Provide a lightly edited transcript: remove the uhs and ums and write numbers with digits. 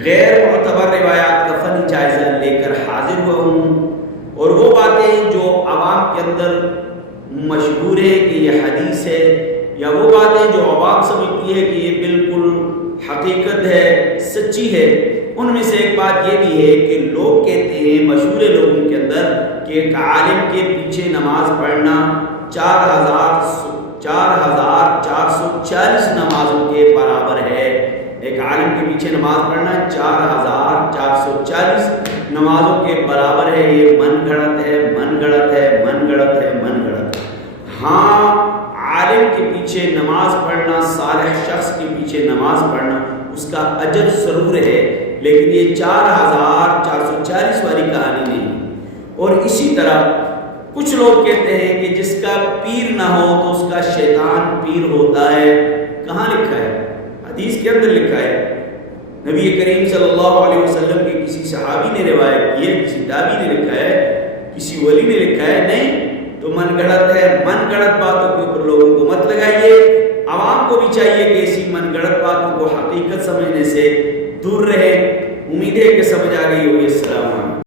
غیر معتبر روایات کا فنی جائزہ لے کر حاضر ہوا ہوں، اور وہ باتیں جو عوام کے اندر مشہور ہے کہ یہ حدیث ہے، یا وہ باتیں جو عوام سمجھتی ہے کہ یہ بالکل حقیقت ہے، سچی ہے، ان میں سے ایک بات یہ بھی ہے کہ لوگ کہتے ہیں، مشہور لوگوں کے اندر، کہ ایک عالم کے پیچھے نماز پڑھنا 4440 نمازوں کے برابر ہے۔ ایک عالم کے پیچھے نماز پڑھنا 4440 نمازوں کے برابر ہے۔ یہ من گھڑت ہے، من گھڑت ہے، من گھڑت ہے، من گھڑت ہے۔ ہاں، عالم کے پیچھے نماز پڑھنا، صالح شخص کے پیچھے نماز پڑھنا، اس کا اجر ضرور ہے، لیکن یہ 4440 والی کہانی نہیں۔ اور اسی طرح کچھ لوگ کہتے ہیں کہ جس کا پیر نہ ہو تو اس کا شیطان پیر ہوتا ہے۔ کہاں لکھا ہے؟ حدیث کے اندر لکھا ہے۔ نبی کریم صلی اللہ علیہ وسلم کے کسی صحابی نے روایت کی ہے، کسی تابعی نے لکھا ہے، کسی ولی نے لکھا ہے؟ نہیں، تو من گڑت ہے۔ من گڑت باتوں کے اوپر لوگوں کو مت لگائیے۔ عوام کو بھی چاہیے کہ ایسی من گڑت باتوں کو حقیقت سمجھنے سے دور رہے۔ امید ہے کہ سمجھ آ گئی ہوگی۔ السلام علیکم۔